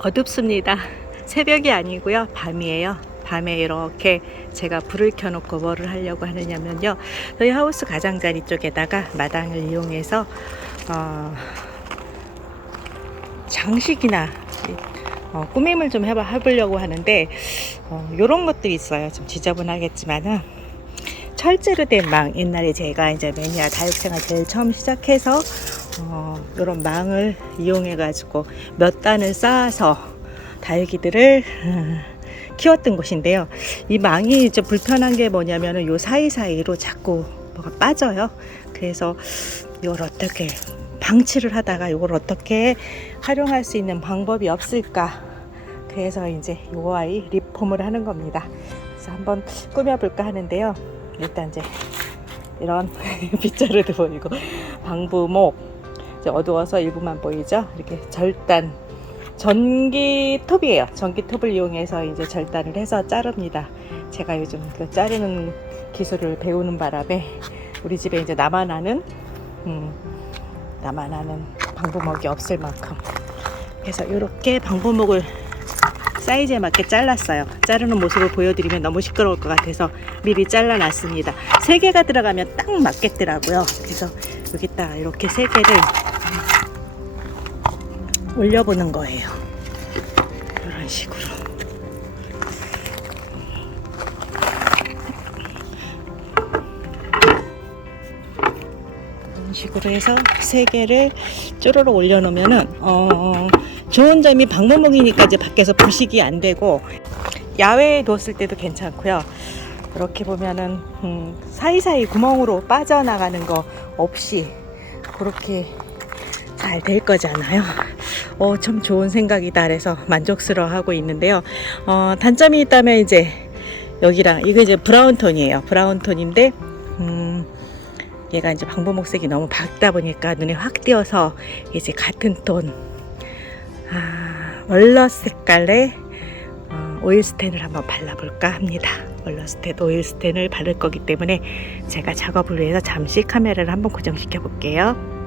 어둡습니다. 새벽이 아니고요. 밤이에요. 밤에 이렇게 제가 불을 켜놓고 뭐를 하려고 하느냐면요. 저희 하우스 가장자리 쪽에다가 마당을 이용해서 어, 장식이나 어, 꾸밈을 좀 해봐, 해보려고 하는데 어, 이런 것들이 있어요. 좀 지저분하겠지만은 철제로 된 망. 옛날에 제가 이제 매니아 다육생활 제일 처음 시작해서 어, 이런 망을 이용해 가지고 몇 단을 쌓아서 다육이들을 음, 키웠던 곳인데요. 이 망이 좀 불편한 게 뭐냐면은 요 사이사이로 자꾸 뭐가 빠져요. 그래서 이걸 어떻게 방치를 하다가 이걸 어떻게 활용할 수 있는 방법이 없을까? 그래서 이제 요 아이 리폼을 하는 겁니다. 그래서 한번 꾸며볼까 하는데요. 일단 이제 이런 빗자루도 보이고 방부목 이제 어두워서 일부만 보이죠. 이렇게 절단 전기 톱이에요. 전기 톱을 이용해서 이제 절단을 해서 자릅니다. 제가 요즘 그 자르는 기술을 배우는 바람에 우리 집에 이제 나만 아는 음, 나만 아는 방부목이 없을 만큼 그래서 이렇게 방부목을 사이즈에 맞게 잘랐어요. 자르는 모습을 보여드리면 너무 시끄러울 것 같아서 미리 잘라놨습니다. 세 개가 들어가면 딱 맞겠더라고요. 그래서 여기다 이렇게 세 개를 올려보는 거예요. 이런 식으로. 이런 식으로 해서 세 개를 쪼르르 올려놓으면은 어, 좋은 점이 방문목이니까 이제 밖에서 부식이 안 되고 야외에 뒀을 때도 괜찮고요. 이렇게 보면은 음, 사이사이 구멍으로 빠져나가는 거 없이 그렇게 잘 될 거잖아요. 어, 참 좋은 생각이다. 그래서 만족스러워하고 있는데요. 어, 단점이 있다면 이제 여기랑 이거 이제 브라운 톤이에요. 브라운 톤인데 음, 얘가 이제 방부목색이 너무 밝다 보니까 눈에 확 띄어서 이제 같은 톤 아, 월러 색깔의 어, 오일 스텐을 한번 발라볼까 합니다. 월러 스텐 오일 스텐을 바를 거기 때문에 제가 작업을 위해서 잠시 카메라를 한번 고정시켜 볼게요.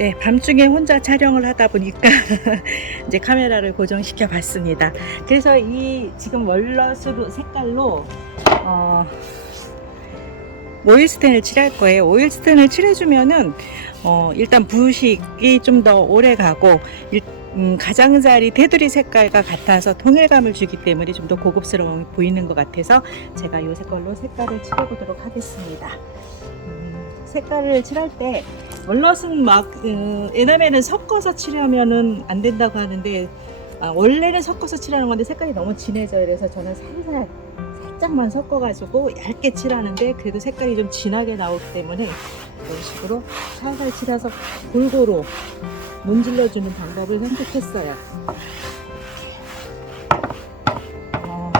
네, 밤중에 혼자 촬영을 하다 보니까 이제 카메라를 고정시켜 봤습니다. 그래서 이 지금 월러스로 색깔로 어, 오일 스텐을 칠할 거예요. 오일 스텐을 칠해주면은 어, 일단 부식이 좀 더 오래 가고 일, 음, 가장자리 테두리 색깔과 같아서 통일감을 주기 때문에 좀 더 고급스러워 보이는 것 같아서 제가 이 색깔로 색깔을 칠해보도록 하겠습니다. 음, 색깔을 칠할 때 월넛은 막 음, 에나멜은 섞어서 칠하면은 안 된다고 하는데 아, 원래는 섞어서 칠하는 건데 색깔이 너무 진해져요. 그래서 저는 살살 살짝만 섞어가지고 얇게 칠하는데 그래도 색깔이 좀 진하게 나오기 때문에 이런 식으로 살살 칠해서 골고루 문질러주는 방법을 선택했어요. 어,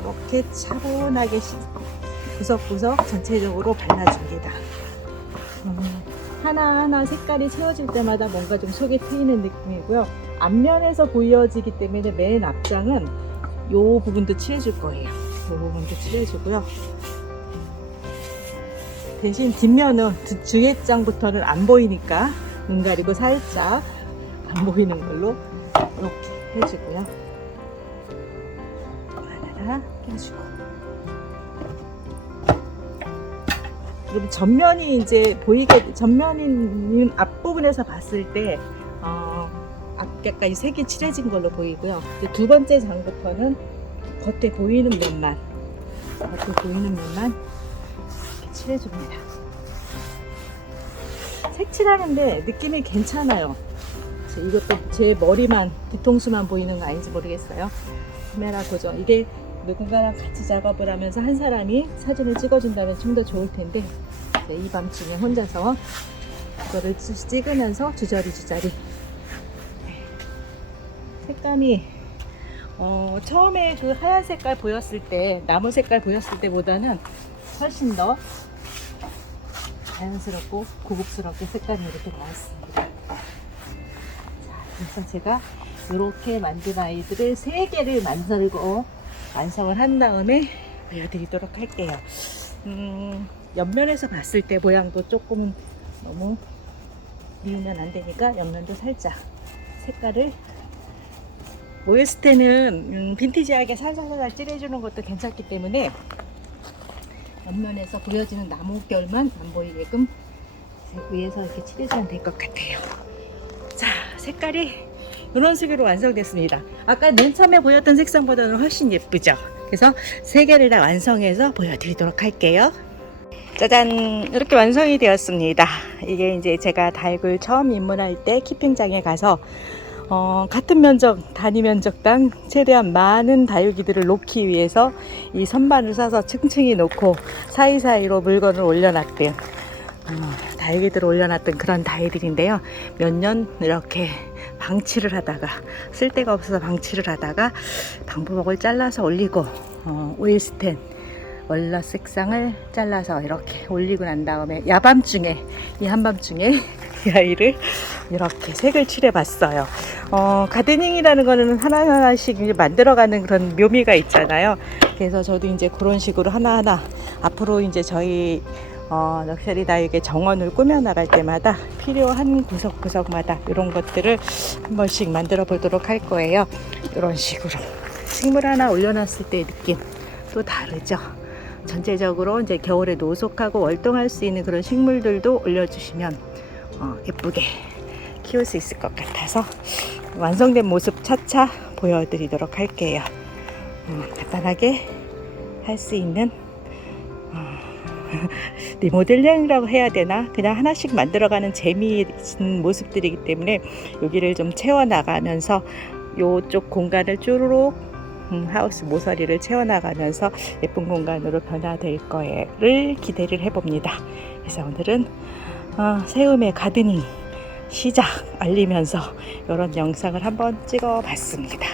이렇게 차분하게 시- 구석구석 전체적으로 발라줍니다. 음, 하나하나 색깔이 채워질 때마다 뭔가 좀 속이 트이는 느낌이고요. 앞면에서 보여지기 때문에 맨 앞장은 이 부분도 칠해줄 거예요. 이 부분도 칠해주고요. 대신 뒷면은 두- 주의장부터는 안 보이니까 눈 가리고 살짝 안 보이는 걸로 이렇게 해주고요. 하나 해주고. 그리고 전면이 이제 보이게 전면인 앞부분에서 봤을 때 어, 앞에까지 색이 칠해진 걸로 보이고요. 두 번째 장부터는 겉에 보이는 면만 겉에 보이는 면만 이렇게 칠해줍니다. 색칠하는데 느낌이 괜찮아요. 저 이것도 제 머리만 뒤통수만 보이는 거 아닌지 모르겠어요. 카메라 고정 이게 누군가랑 같이 작업을 하면서 한 사람이 사진을 찍어준다면 좀 더 좋을 텐데 이 밤중에 혼자서 이거를 찌- 찍으면서 주저리 주저리 네. 색감이 어, 처음에 그 하얀 색깔 보였을 때 나무 색깔 보였을 때보다는 훨씬 더 자연스럽고 고급스럽게 색감이 이렇게 나왔습니다. 자, 그래서 제가 이렇게 만든 아이들을 세 개를 만들고 완성을 한 다음에 보여드리도록 할게요. 음, 옆면에서 봤을 때 모양도 조금은 너무 미우면 안 되니까 옆면도 살짝 색깔을 오일스 때는 음, 빈티지하게 살살살살 칠해주는 것도 괜찮기 때문에 옆면에서 보여지는 나무 결만 안 보이게끔 위에서 이렇게 칠해주면 될 것 같아요. 자, 색깔이 이런 식으로 완성됐습니다. 아까 맨 처음에 보였던 색상 보다는 훨씬 예쁘죠? 그래서 세 개를 다 완성해서 보여드리도록 할게요. 짜잔! 이렇게 완성이 되었습니다. 이게 이제 제가 닭을 처음 입문할 때 키핑장에 가서 어, 같은 면적, 단위 면적당 최대한 많은 다육이들을 놓기 위해서 이 선반을 싸서 층층이 놓고 사이사이로 물건을 올려놨던 어, 다육이들을 올려놨던 그런 다이들인데요. 몇 년 이렇게 방치를 하다가 쓸 데가 없어서 방치를 하다가 방부목을 잘라서 올리고 어, 오일스텐 월러 색상을 잘라서 이렇게 올리고 난 다음에 야밤중에 이 한밤중에 이 아이를 이렇게 색을 칠해봤어요. 어, 가드닝이라는 거는 하나하나씩 이제 만들어가는 그런 묘미가 있잖아요. 그래서 저도 이제 그런 식으로 하나하나 앞으로 이제 저희 어, 럭셔리 다육의 정원을 꾸며 나갈 때마다 필요한 구석구석마다 이런 것들을 한 번씩 만들어 보도록 할 거예요. 이런 식으로 식물 하나 올려놨을 때 느낌 또 다르죠. 전체적으로 이제 겨울에 노속하고 월동할 수 있는 그런 식물들도 올려주시면 어, 예쁘게 키울 수 있을 것 같아서 완성된 모습 차차 보여드리도록 할게요. 음, 간단하게 할 수 있는 어, 리모델링이라고 해야 되나 그냥 하나씩 만들어가는 재미있는 모습들이기 때문에 여기를 좀 채워나가면서 요쪽 공간을 쭈루룩 음, 하우스 모서리를 채워나가면서 예쁜 공간으로 변화될 거를 기대를 해봅니다. 그래서 오늘은 어, 새음의 가드닝 시작 알리면서 이런 영상을 한번 찍어 봤습니다.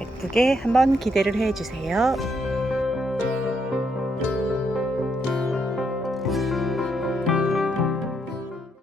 예쁘게 한번 기대를 해주세요.